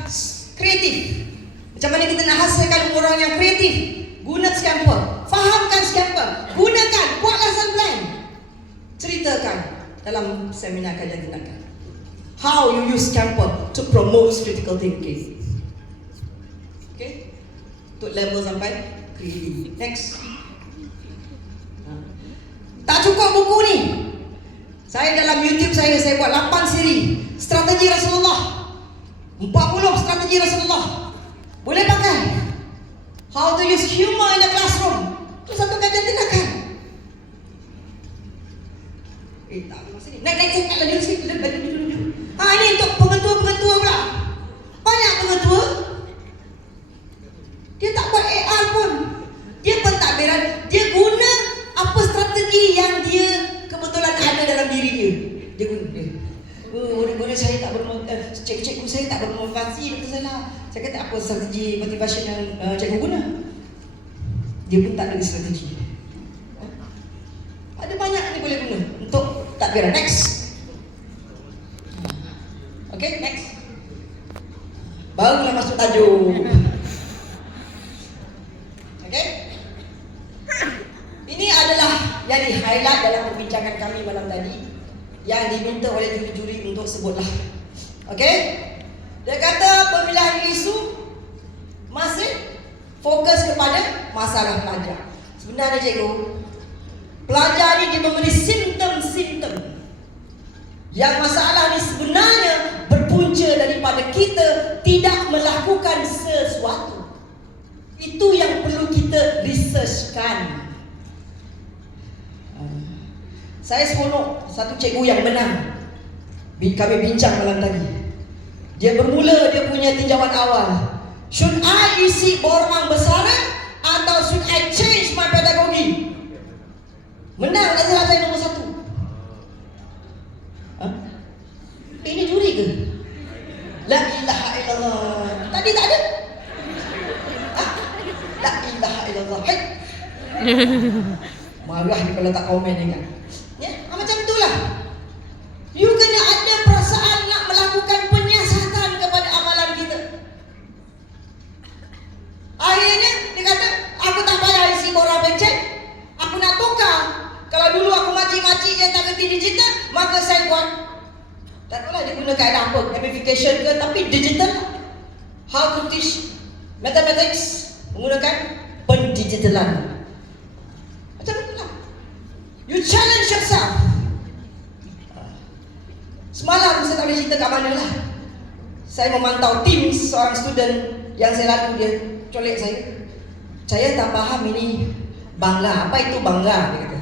kreatif. Macam mana kita nak hasilkan orang yang kreatif? Guna scamper. Fahamkan scamper. Gunakan. Buat lesson plan. Ceritakan dalam seminar kajian tindakan. How you use scamper to promote critical thinking. Okay? Untuk level sampai creative. Next. Tak cukup buku ni. Saya dalam YouTube saya buat 8 siri strategi Rasulullah. 40 strategi Rasulullah. Boleh pakai. How to use humor in the classroom. Itu satu kajian tindakan. Tak apa sini. Naik lagi sikit. Ini untuk pengetua-pengetua pula. Banyak pengetua. Dia tak buat AR pun. Dia pentadbiran. Dia guna apa strategi yang dia kebetulan ada dalam diri dia. Dia guna. Murid-murid saya tak bermain. Cikgu saya saya tak bermotivasi, doktor Zainal. Saya kata apa strategi motivasi yang cikgu guna? Dia pun tak ada strategi. Ada banyak ni boleh guna untuk takbiran. Next. Okay, next. Barulah masuk tajuk. Okay. Ini adalah yang di-highlight dalam perbincangan kami malam tadi, yang diminta oleh juri-juri untuk sebutlah. Okay. Dia kata pemilihan isu masih fokus kepada masalah pelajar. Sebenarnya cikgu, pelajar ni dia memberi simptom-simptom yang masalah ni sebenarnya berpunca daripada kita tidak melakukan sesuatu. Itu yang perlu kita researchkan. Saya seronok satu cikgu yang menang. Kami bincang malam tadi. Dia bermula dia punya tinjauan awal. Should I isi borang bersara atau should I change my pedagogy? Menang tak salah saya nombor 1. Ini juri ke? La ilaha illallah. Tadi tak ada? La ilaha illallah. Hai. Marah ni kalau tak komen ni kan. Ya, macam itulah. You kena ada perasaan nak melakukan penyiasatan kepada amalan kita. Akhirnya dia kata, aku tak payah isi borang pencet. Aku nak tukar. Kalau dulu aku makcik-makcik yang tak kerti digital, maka saya buat. Tak tahulah dia guna kaedah apa, gamification ke, tapi digital. How to teach mathematics menggunakan pendigitalan. Macam itulah. You challenge yourself. Semalam saya tak boleh cerita kat mana lah. Saya memantau tim seorang student yang saya lalu, dia colek saya. Saya tak faham ini bangga. Apa itu bangga? Dia kata.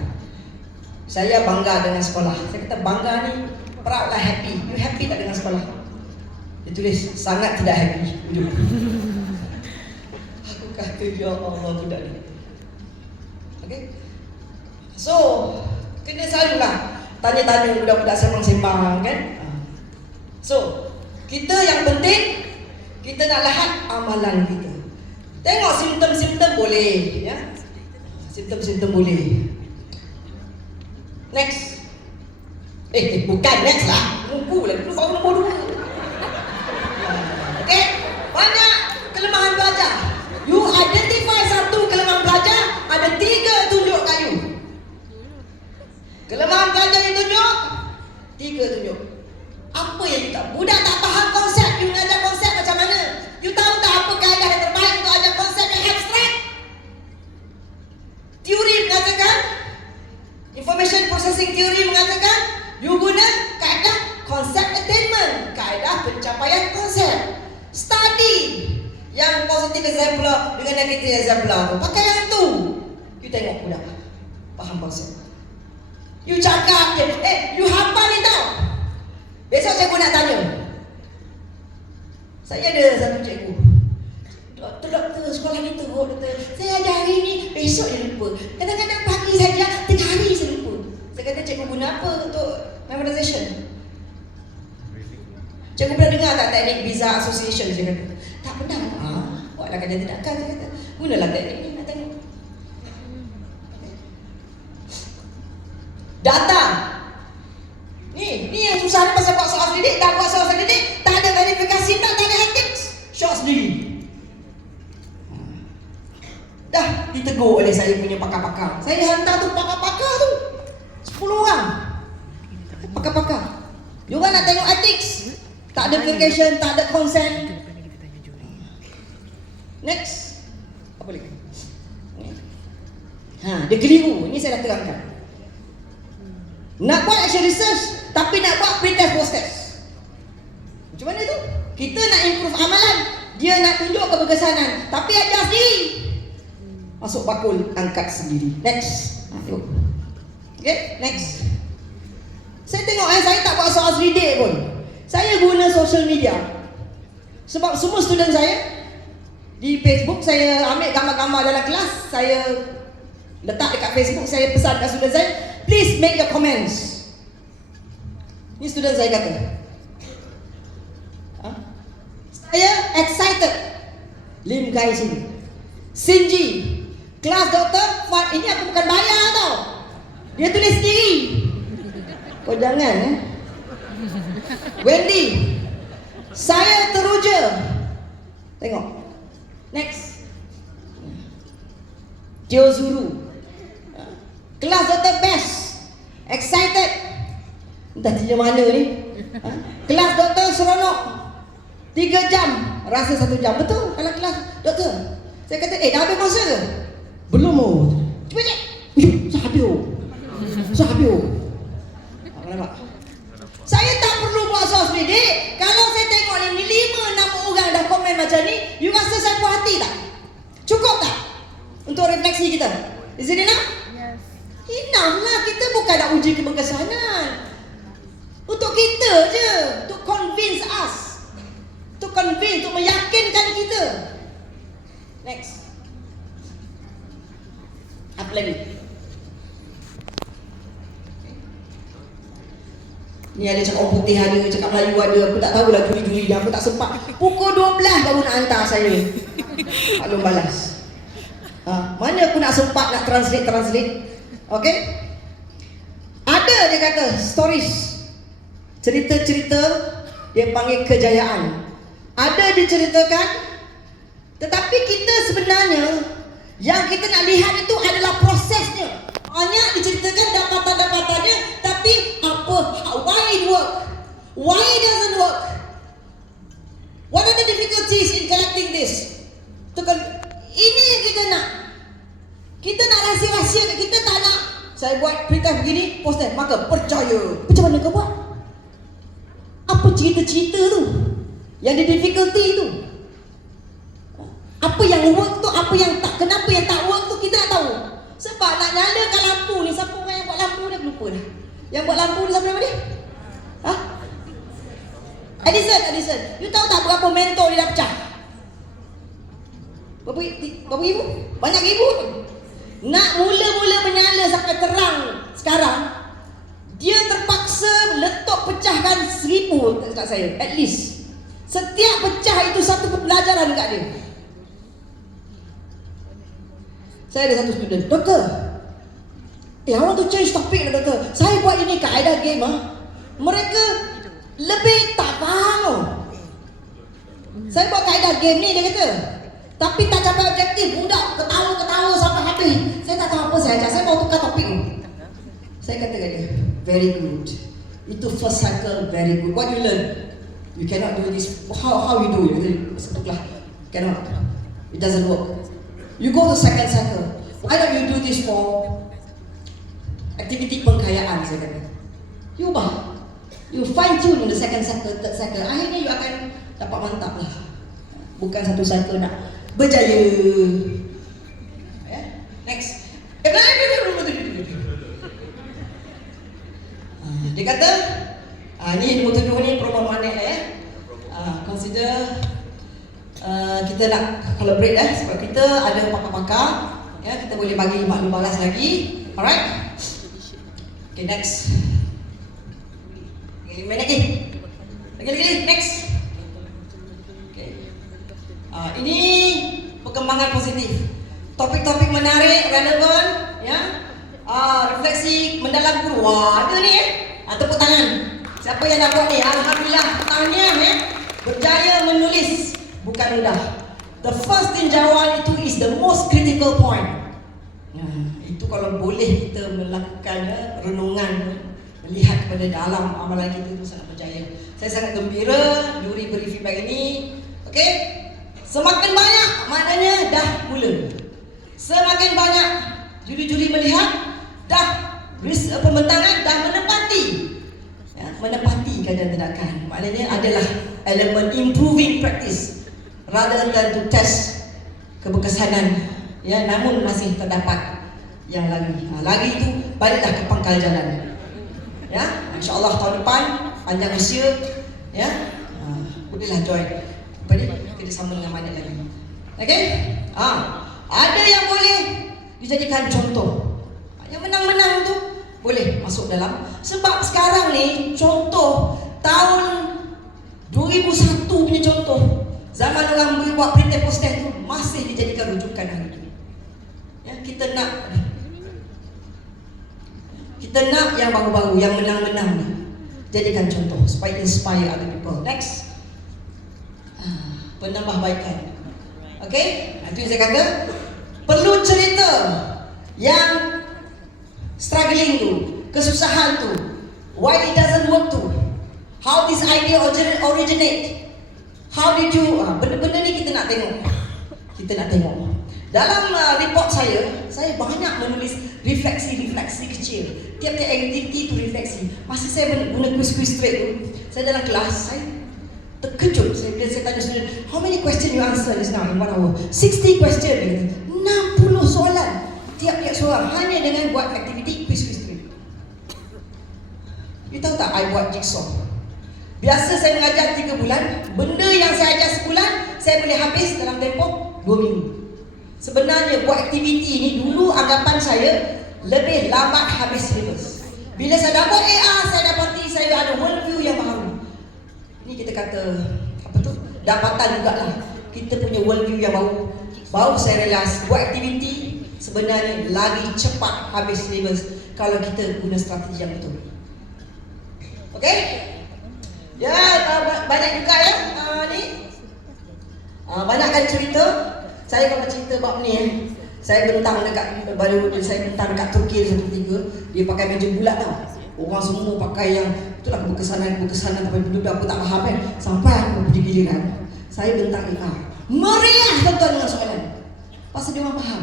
Saya bangga dengan sekolah. Saya kata bangga ni proud lah, happy. You happy tak dengan sekolah? Dia tulis sangat tidak happy. Aku kata ya Allah budak ni. Okay. So kena selalulah tanya-tanya budak-budak sembang-sembang kan. So kita yang penting kita nak lihat amalan kita. Tengok simptom-simptom boleh ya. Simptom-simptom boleh. Next. Bukan next lah. Tunggu lah. Dulu baru nombor 2. Okay. Banyak kelemahan pelajar. You identify satu kelemahan pelajar, ada 3 tunjuk kat you. Kelemahan pelajar ditunjuk, 3 tunjuk. Apa yang you tak? Budak tak faham konsep. You mengajar konsep macam mana? You tahu tak apa kaedah yang terbaik untuk ajar konsep yang abstrak? Teori mengatakan, information processing theory mengatakan, you guna kaedah konsep attainment, kaedah pencapaian konsep. Study yang positive exemplar dengan negative exemplar tu, pakai yang tu. You tengok budak faham konsep. You cakap je, you hafal ni tau. Besok cikgu nak tanya. Saya ada satu cikgu, doktor sekolah ni teruk, doktor. Saya ajar hari ni, besok dia lupa. Kadang-kadang pagi saja, tengah hari saya lupa. Saya kata cikgu guna apa untuk memorization? Cikgu pernah dengar tak teknik Visa Association? Saya kata, tak pernah. Buatlah kajian tindakan. Saya kata, gunalah teknik ni, nak tengok. Data. Ni yang susah ni pasal buat soal selidik. Dah buat soal selidik, tak ada verifikasi, tak ada ethics. Short sendiri. Dah ditegur oleh saya punya pakar-pakar. Saya hantar tu pakar-pakar tu 10 orang. Pakar-pakar. Diorang nak tengok ethics. Tak ada verification, tak ada consent. Next. Apa lagi? Dia keliru. Ini saya dah terangkan. Nak buat action research, tapi nak buat pre-test post-test. Macam mana tu? Kita nak improve amalan, dia nak tunjuk keberkesanan, tapi ajar sendiri. Masuk bakul, angkat sendiri. Next. Tengok. Okay, next. Saya tengok saya tak buat soal selidik pun. Saya guna social media. Sebab semua student saya di Facebook, saya ambil gambar-gambar dalam kelas, saya letak dekat Facebook, saya pesan kat student saya, please make your comments. Ni student saya kata. Lim Kai Sing. Sinji, kelas doktor Fat, ini aku bukan bayar tau. Dia tulis sendiri. Kau jangan Wendy, saya teruja. Tengok. Next. Kyozuru, kelas doktor Best. Excited. Entah dia mana ni. Kelas doktor seronok. 3 jam, rasa 1 jam. Betul kalau kelas doktor. Saya kata, dah habis masa ke? Belum. Cuba cek. Sahabiu. Nampak? Saya tak perlu buat sos ni, Dek. Kalau saya tengok ni 5-6 orang dah komen macam ni, you rasa saya puas hati tak? Cukup tak? Untuk refleksi kita. Is it enough? Yes. Enough lah. Kita bukan nak uji keberkesanan. Untuk kita je. Untuk convince us. Untuk convince, untuk meyakinkan kita. Next. Apa lagi? Ni ada cakap orang putih ada, cakap Melayu ada. Aku tak tahulah juri-juri dia. Aku tak sempat. Pukul 12 baru nak hantar saya. Tak belum balas. Mana aku nak sempat nak translate. Okay? Ada dia kata stories, cerita-cerita dia panggil kejayaan. Ada diceritakan, tetapi kita sebenarnya yang kita nak lihat itu adalah prosesnya. Banyak diceritakan dapatan-dapatannya, tapi apa? Why it work? Why it doesn't work? What are the difficulties in collecting this? Ini yang kita nak. Kita nak rahsia-rahsia, kita tak nak. Saya buat pretend begini, poster, maka percaya. Macam mana kau buat? Apa cerita-cerita tu? Yang ada difficulty tu? Apa yang work tu, apa yang tak, kenapa yang tak work tu kita nak tahu. Sebab nak nyalakan lampu ni, siapa orang yang buat lampu dia lupa dah. Yang buat lampu ni siapa nama dia? Edison. You tahu tak berapa mentor dia dah pecah? Berapa ribu? Banyak ribu tu. Nak mula-mula menyala sampai terang sekarang, dia terpaksa letup pecahkan 1000 kat saya, at least. Setiap pecah itu satu pembelajaran dekat dia. Saya ada satu student, doktor, I want to change topic lah doktor. Saya buat ini kaedah game mereka lebih tak faham. Saya buat kaedah game ni, dia kata, tapi tak capai objektif. Budak ketawa-ketawa sampai habis. Saya tak tahu apa saya ajar. Saya mau tukar topik ni. Saya kata kat dia, very good. Itu first cycle, very good. What you learn? You cannot do this. How you do? You setuklah. Cannot. It doesn't work. You go to second cycle. Why don't you do this for aktiviti pengkayaan? Saya kata. You ubah. You fine tune in the second cycle, third cycle. Akhirnya you akan dapat mantap lah. Bukan satu cycle nak berjaya. Next. Dia kata, ni nombor 7 ni promo manik lah consider kita nak collaborate sebab kita ada pakar-pakar, kita boleh bagi maklum balas lagi. Alright. Okay, next. Main lagi. Lagi. Next. Okay. Ini perkembangan positif. Topik-topik menarik, relevan, refleksi mendalam guru. Wah, ada ni tepuk tangan. Siapa yang dah buat ni? Alhamdulillah, tahniah berjaya menulis. Bukan mudah. The first tinjauan itu is the most critical point. Itu kalau boleh kita melakukan renungan, melihat kepada dalam amalan kita itu sangat berjaya. Saya sangat gembira juri beri feedback ini. Okey. Semakin banyak maknanya dah mula. Semakin banyak juri-juri melihat dah pembentangan dah menepati kajian tindakan. Maknanya adalah elemen improving practice rather than to test keberkesanan, namun masih terdapat yang lagi itu baliklah ke pangkal jalan. InsyaAllah tahun depan panjang usia, bolehlah join kerjasama dengan mana lagi. Okay? Ada yang boleh dijadikan contoh. Yang menang-menang tu boleh masuk dalam. Sebab sekarang ni contoh tahun 2001 punya contoh, zaman orang buat printed poster tu masih dijadikan rujukan hari ini. Ya, kita nak yang baru-baru, yang menang-menang ni jadikan contoh supaya inspire other people. Next, penambahbaikan. Okay, itu yang saya kata. Perlu cerita yang struggling tu, kesusahan tu, why it doesn't work tu, how this idea originate, how did you, benda-benda ni kita nak tengok. Dalam report saya banyak menulis refleksi kecil. Tiap-tiap aktiviti tu refleksi. Masa saya guna quiz straight tu, saya dalam kelas, saya terkejut. Bila saya tanya student, how many question you answer just now in 1 hour? 60 question. Dia kata, 60 soalan. Tiap-tiap soalan hanya dengan buat aktiviti quiz straight. You tahu tak, I buat jigsaw. Biasa saya mengajar 3 bulan. Benda yang saya ajar sebulan, saya boleh habis dalam tempoh 2 minggu. Sebenarnya buat aktiviti ni dulu anggapan saya lebih lambat habis syllabus. Bila saya dapat AR, saya dapati saya ada worldview yang baru. Ini kita kata apa tu? Dapatan jugalah. Kita punya worldview yang baru. Baru saya realise buat aktiviti sebenarnya lagi cepat habis syllabus kalau kita guna strategi yang betul. Okey? Ya, banyak juga ya ni. Banyakkan cerita. Saya kalau cerita bab ni saya bentang dekat dekat Turki satu ketika, dia pakai meja bulat tau. Orang semua pakai yang itulah kekesanan tapi benda aku tak faham kan. Sampai aku pergi giliran, saya bentang meriah tuan-tuan dengan soalan. Pasal dia orang faham.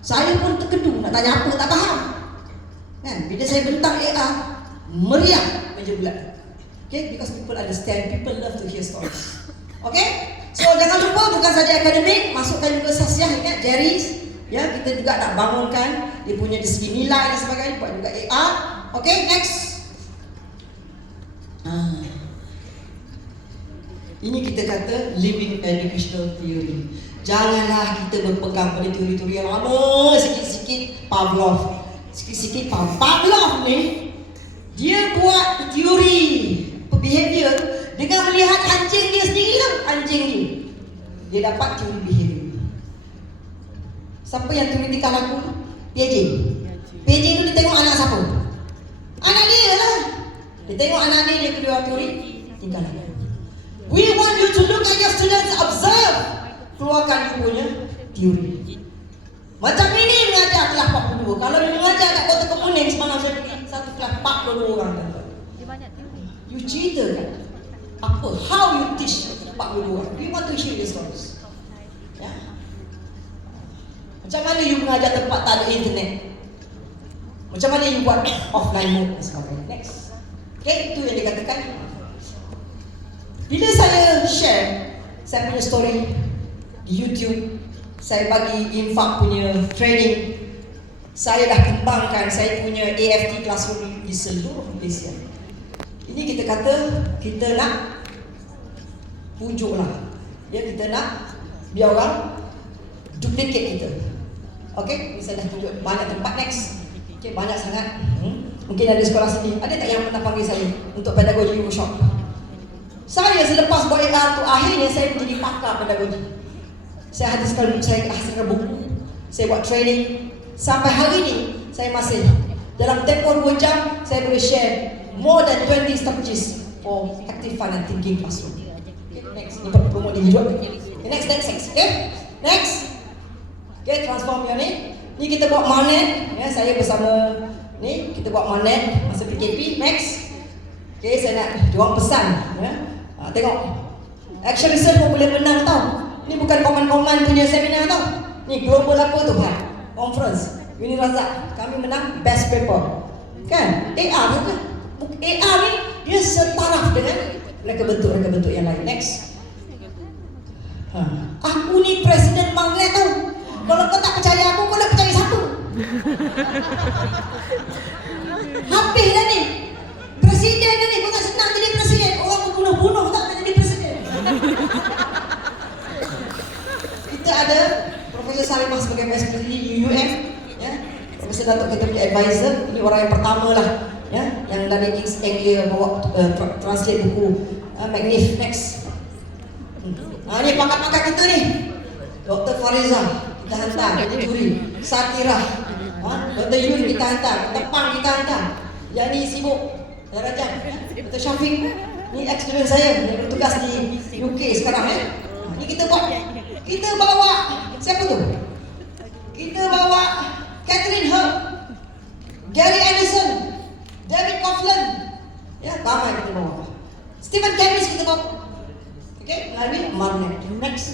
Saya pun terkedu nak tanya apa tak faham. Kan? Bila saya bentang meriah meja bulat. Okay, because people understand, people love to hear stories. Okay, so jangan lupa bukan saja akademik, masukkan juga sasiah. Ingat Jerry's, ya, kita juga nak bangunkan dia punya dari segi nilai dan sebagainya, buat juga AR. Okay, next. Ini kita kata living educational theory. Janganlah kita berpegang pada teori-teori yang lama. Sikit-sikit Pavlov. Pavlov ni dia buat teori behavior dengan melihat anjing dia sendiri lah. Anjing dia dapat teori behavior. Siapa yang teori tingkah laku? Piaget. Piaget tu dia tengok anak siapa? Anak dia lah. Dia tengok anak dia keluar teori tingkah laku. We want you to look at your students, observe. Keluarkan you punya teori. Macam ini mengajar kelas 42. Kalau you mengajar kat Kota Kemuning semalam saya pergi satu kelas 42 orang. You cerita kan? Apa? How you teach 42 orang? We want to hear the stories. Ya? Macam mana you mengajar tempat tak ada internet? Macam mana you buat offline mode dan sebagainya? Next. Okay, itu yang dikatakan. Bila saya share saya punya story di YouTube, saya bagi infak punya training, saya dah kembangkan saya punya AFT classroom di seluruh Malaysia. Ini kita kata kita nak pujuk lah, ya, kita nak biar orang duplicate kita. Okay, saya dah tunjuk banyak tempat. Next. Okay, banyak sangat. Mungkin ada sekolah sini. Ada tak yang pernah panggil saya untuk pedagogi workshop? Saya selepas buat AR tu, akhirnya saya menjadi pakar pedagogi. Saya hasilkan buku, saya buat training. Sampai hari ini saya masih dalam tempoh 2 jam saya boleh share more than 20 strategies for active fun and thinking classroom. Okay, next. Ni promo dia hidup. Okay, next. Okay, next. Okay, transform yang ni. Ni kita buat magnet. Ya, saya bersama ni kita buat magnet masa PKP. Next. Okay, saya nak diorang pesan. Ya. Tengok. Action Research pun boleh menang tau. Ni bukan koman-koman punya seminar tau. Ni global apa tu Pak? Conference. Uni Razak. Kami menang best paper. Kan? AR kan? AR ni dia setaraf dengan mereka bentuk yang lain. Next. Aku ni presiden magnet tau. Kalau kau tak percaya aku, kau nak percaya siapa? Habis dah ni. Presiden dah ni, bukan senang jadi presiden. Orang membunuh-bunuh tak nak jadi presiden. Kita ada Profesor Salimah sebagai Vice President di UUM, ya. Profesor Datuk kita punya advisor. Ini orang yang pertama lah, ya, yang dari Anglia bawa translate buku Magnif. Next. Ni pangkat-pangkat kita ni. Dr. Fariza kita hantar, kita juri. Sakira, Dr. Yun kita hantar, Dr. Pang kita hantar. Yang ni sibuk, Rajab, Dr. Syafiq. Ni ex-student saya yang bertugas di UK sekarang Ni kita buat, kita bawa siapa tu? Kita bawa Catherine Herb, Gary Anderson, David Coughlin, ya ramai kita bawa. Stephen Candice kita bawa. Okay, melalui magnet. Next.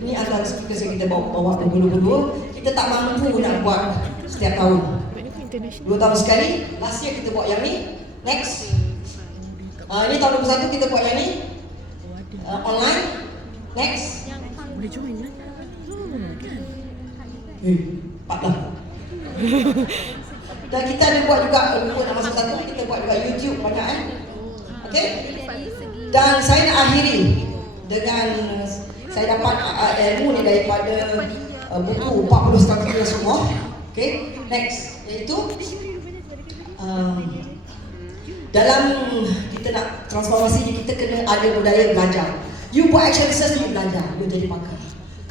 Ini adalah speaker yang kita bawa berdua-dua. Kita tak mampu nak buat setiap tahun. 2 tahun sekali. Last year kita buat yang ni. Next. Ini tahun 21 kita buat yang ni. Online. Next. Boleh join kan? Paklah. Dan kita ada buat juga, lupa nak masuk satu, kita buat juga YouTube banyak Okay. Dan saya nak akhiri dengan saya dapat ilmu ni daripada buku 40 strategi semua. Okay. Next. Iaitu dalam kita nak transformasi ni, kita kena ada budaya belajar. You buat action research, you belajar, you jadi pakar.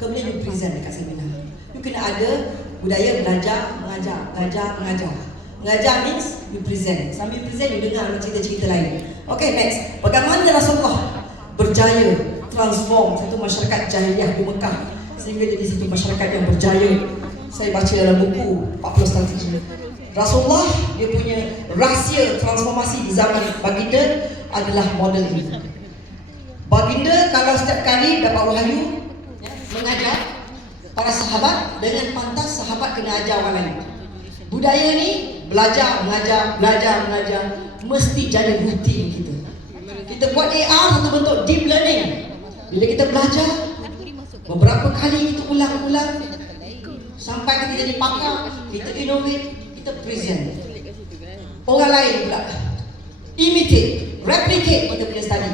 Kemudian you present dekat seminar. You kena ada budaya belajar, mengajar, belajar, mengajar. Mengajar means you present. Sambil present, you dengar cerita-cerita lain. Okay, next. Bagaimana Rasulullah berjaya transform satu masyarakat jahiliah di Mekah sehingga jadi satu masyarakat yang berjaya. Saya baca dalam buku 40 strategi. Rasulullah, dia punya rahsia transformasi di zaman baginda adalah model ini. Baginda kalau setiap kali dapat wahyu mengajar para sahabat, dengan pantas sahabat kena ajar orang lain. Budaya ni belajar, mengajar, belajar, mengajar mesti jadi rutin kita. Kita buat AR satu bentuk deep learning. Bila kita belajar beberapa kali, kita ulang-ulang sampai kita jadi pakar, kita innovate, kita present. Orang lain pula imitate, replicate kita punya study.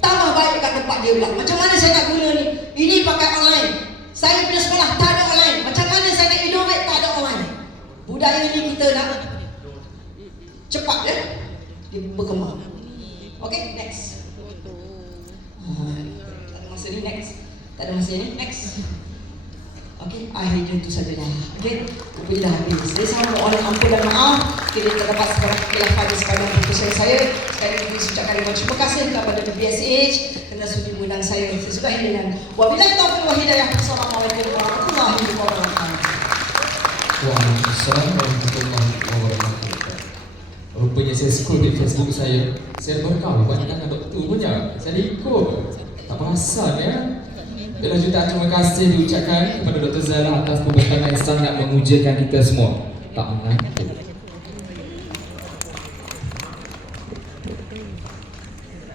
Tambah baik kat tempat dia pula. Macam mana saya nak guna ni? Ini pakai online. Saya punya sekolah tak ada online. Macam mana saya nak innovate tak ada online? Budaya ni kita nak cepat dia berkembang. Okay, next. Tak ada masa ni, next. Tak ada masa ni, next. Okay, akhirnya itu sajalah. Okay, rupanya dah habis. Saya sangat mohon ampun dan maaf bila terdapat sebarang kekilafan di sepanjang perkongsian saya. Sekali lagi saya ucapkan terima kasih kepada BSH kerana sudi mengundang saya. Saya sudahi dengan wabillahi taufiq wal hidayah. Assalamualaikum warahmatullahi wabarakatuh. Waalaikumsalam warahmatullahi wabarakatuh. Rupanya saya scroll di Facebook saya berkau banyak dengan doktor punya. Saya ikut. Tak perasan ya. Dan jutaan terima kasih diucapkan kepada Dr. Zara atas pembekalan yang sangat memujakan kita semua. Tak mengantuk.